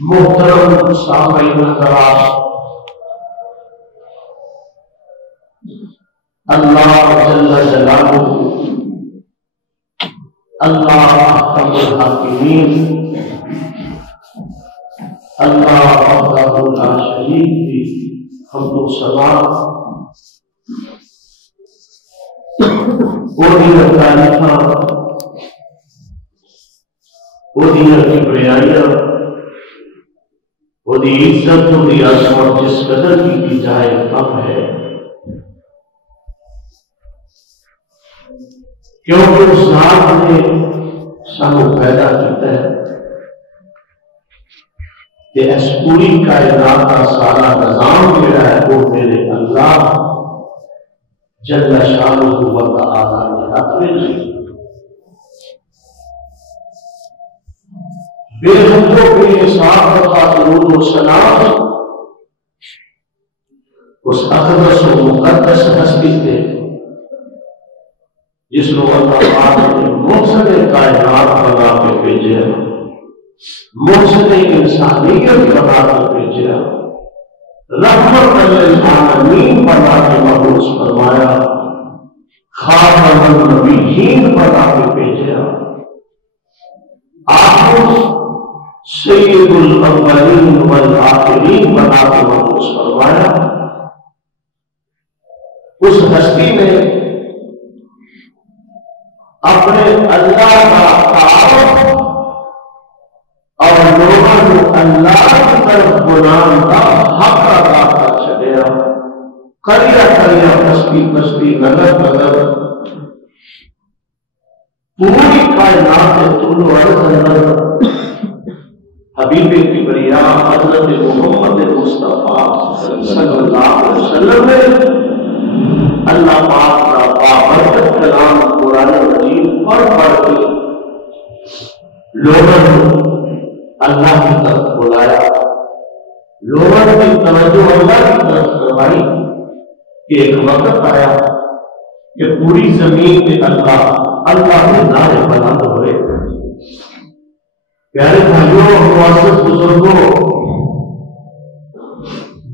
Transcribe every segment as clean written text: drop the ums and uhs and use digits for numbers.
محترم سامعین حضرات، اللہ جل جلالہ، اللہ احکم الحاکمین، اللہ وحدہ لا شریک کی حمد و ثنا، وہی تعریفاں، وہی کبریائیاں، وہی عزت، وہی عظمت جس قدر کی جائے کم ہے، کیونکہ اس ذات نے سانو پیدا کیتا ہے کہ اس پوری کائنات کا سارا نظام جڑا ہے وہ میرے اللہ جل شانہ و تعالی نے ہاتھ میں لی۔ بے حد و بے حساب کا درود و سلام اس اقدس و مقدس ہستی سے جس کو اللہ پاک نے مقصد کائنات بنا کے بھیجا، مقصد انسانیت بنا کے بھیجا، رحمت للعالمین بنا کے مبعوث فرمایا، خاتم النبیین بنا کے بھیجا، آخر سید الاولین والآخرین بنا کے مبعوث فرمایا۔ اس ہستی نے اپنے اللہ کا تعارف اور لوگوں کو اللہ کی طرف بلانے کا حق ادا کر چھڑیا، قریہ قریہ، بستی بستی، نگر نگر، پوری کائنات طول و عرض اندر حبیب کبریا حضرت محمد مصطفیٰ صلی اللہ علیہ وسلم نے اللہ پاک کا بابرکت کلام قرآن مجید پڑھ پڑھ کے لوگوں کو اللہ کی طرف بلایا، لوگوں کی توجہ اللہ کی طرف کروائی کہ ایک وقت آیا کہ پوری زمین پہ اللہ کے نعرے بلند ہوئے۔ پیارے بھائیوں اور معزز بزرگوں،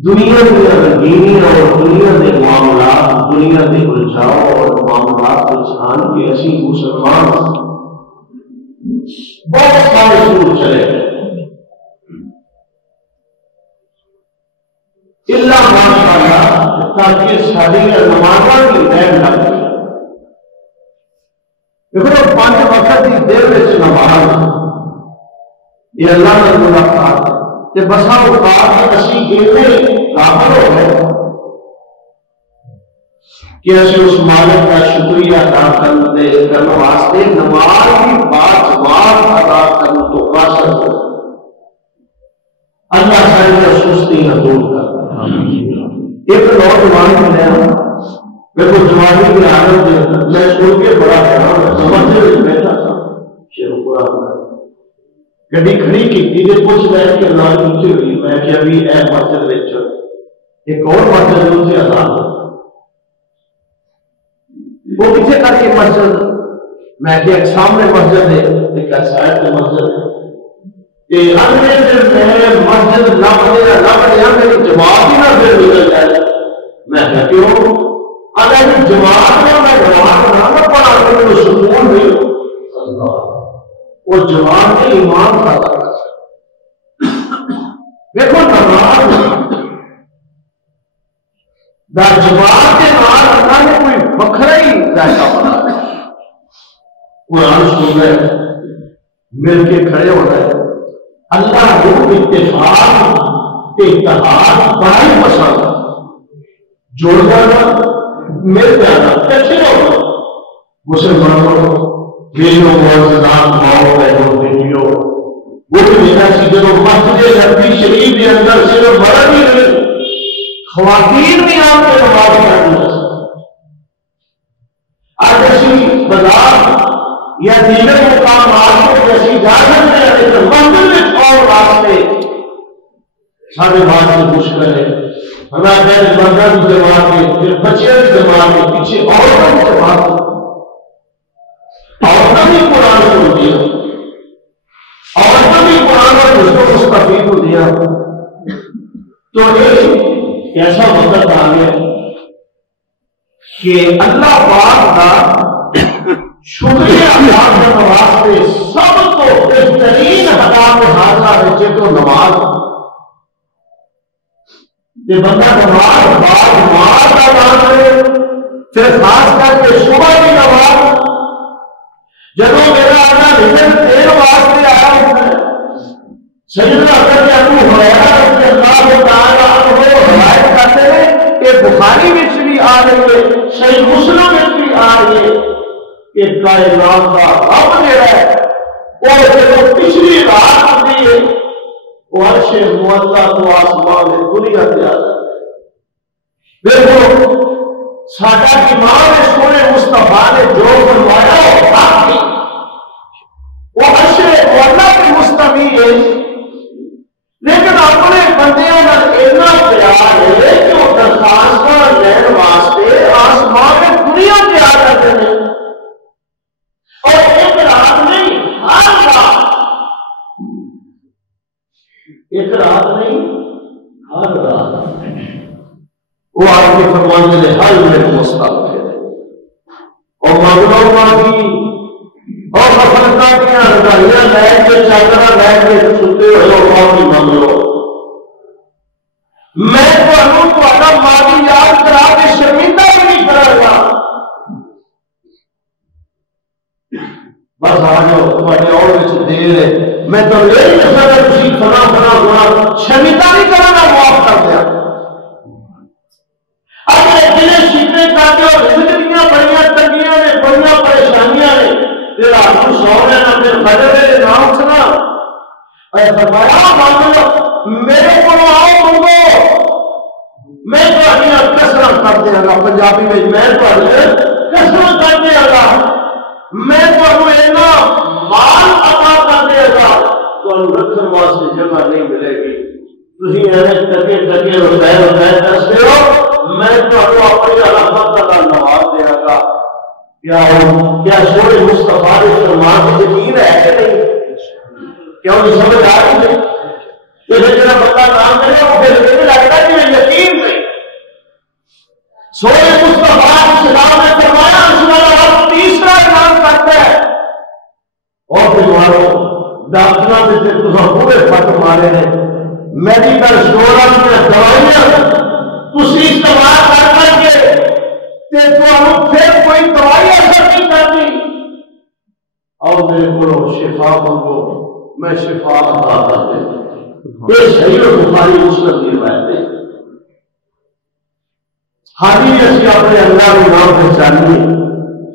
دنیا کی رنگینی اور دنیا کے معاملات، دنیا کے الجھاؤ اور معاملات انسان کے اسی مسلمان بہت سارے سور چلے گئے، اللہ ماشاءاللہ تاکہ ساری نمازاں کی لین لگ گئی۔ دیکھو 5 وقت کی دیر وچ نماز یہ اللہ نے ملاقات کہ بسا اوقات اسی کہتے کافر ہو گئے کہ اسی اس مالک کا شکریہ ادا کرنے واسطے نماز کی بات ادا کرنے تو قاصر ہو۔ اللہ ساری سستی نہ دور کر۔ ایک نوجوان ملیا، میرے جوانی کی حالت میں سن کے بڑا حیران سمجھے بیٹھا تھا، شیر قرآن گڈی کھڑی کی کچھ بیٹھ کے اذان اونچی ہوئی، میں کہ ابھی اے مسجد وچ ایک اور مسجد اونچی اذان وہ کتنے کر کے مسجد، میں کہ ایک سامنے مسجد ہے ایک سائڈ پہ مسجد ہے، کہ اگلے دن میں مسجد لب لیا میری جماعت ہی نہ پھر نکل جائے۔ میں کہ کیوں؟ اگر جماعت میں جماعت نہ پڑھا تو مجھے سکون نہیں ہو۔ وہ جوان نے ایمان پیدا کر سکتا۔ دیکھو نماز دا جماعت کے نال اللہ نے کوئی وکھرا ہی ذائقہ بنایا۔ قرآن سن رہے مل کے کھڑے ہو رہے، اللہ کو اتفاق اتحاد بڑا ہی پسند، جوڑ جانا، مل جانا، کیسے ہوگا؟ مسلمانوں بیٹوں معززات ماؤں بہنوں بیٹیوں، وہ بھی میرا سی جو مسجد نبوی شریف کے اندر صرف مرد ہی نہیں، خواتین بھی آپ کے نماز پڑھتی ہیں۔ آج ایسی بازار یا دیگر مقامات کو ایسی اجازت میں آنے تو مسجد میں اور راستے سارے بات سے مشکل ہے۔ ہمیں پہلے مردوں کی جماعت ہے، پھر بچیوں کی جماعت ہے، پیچھے عورتوں کی جماعت ہے، عورتوں بھی قرآن سنتی ہے۔ جو مستفید ہو دیا تو ایک ایسا وقت آ گیا کہ اللہ پاک کا شکریہ ادا کرنے واسطے سب تو بہترین حکام حاضر بچے تو نماز یہ بندہ نماز کا کام کرے پھر خاص کر کے صبح کی نماز جب میرا آنا رزق دیر واسطے آیا ہوں سیدنا حضرت ابو ہریرہ رضی اللہ تعالیٰ عنہ روایت کرتے ہیں کہ بخاری میں بھی آ رہی ہے صحیح مسلم میں بھی آ رہی ہے کہ کائنات کا رب جو ہے وہ جب پچھلی رات ہوتی ہے وہ عرش معلیٰ تو آسمان دنیا پہ آ جاتا ہے دیکھو ساڈا امام سونے مصطفیٰ نے جو فرمایا وہ حق تھی وہ عرش معلیٰ پہ مستوی ہے لیکن اپنے بندیاں کا اتنا پیار ہے کہ وہ درخواست لین واسطے آسمان میں دنیا پہ آ جاتے ہیں اور ایک رات نہیں ہر رات ایک رات نہیں ہر رات وہ آپ کے فرمانے لے ہر منٹ مستقبل ہے اور مغلوب مانگی اور مفرقہ کیا رضائیاں بیٹھ کے چادرہ بیٹھ کے سنتے ہوئے اور مانگی مانگ لو میں تو اپنا ماضی یاد کرا کے شرمندہ بھی نہیں کرا گا بس آ جاؤ تمہارے اور دیر ہے میں تو لے نہیں سکتا تھی فنا فنا گنا شرمندہ نہیں کرنا معاف کر دیا اپنے دل شکنے کرتے اور زندگیاں بڑیاں تنگیاں نے بڑیاں پریشانیاں نے تیرا حضور سونے نہ پھر بدلے نام سنا اے فرمایا مانگ لو میرے کو آؤ مانگو میں تو اپنی کسرت کر دیا گا پنجابی میں تو کسرت کر دیا گا میں تو اینا مال عطا کر دیا گا تو رکھن واسطے جگہ نہیں ملے گی تھی ایسے ٹکے ٹکے روزائے دستے ہو میں تو اپنی علامت کا نواز دیا گا کیا سورے مصطفیٰ نے فرمان کی یقین ہے کہ نہیں کیا انہیں سمجھ آ رہی ہے کہ جب بندہ کام کرے وہ پھر لگتا ہے کہ یقین نہیں سورے مصطفیٰ اسلام نے فرمایا اس تیسرا اعلان کرتا ہے اور پھر مارو ڈاکٹر میں سے تصا پورے پٹ مارے ہیں میڈیکل اسٹور میں دوائیاں تھی استعمال کر کر کے پھر کوئی دوائی اثر نہیں کرتی اور میرے کو شفا مانگو میں شفا عطا کر دوں یہ صحیح بخاری مسلم کی روایت ہے حاضر اسی اپنے اللہ کے نام پہچانیے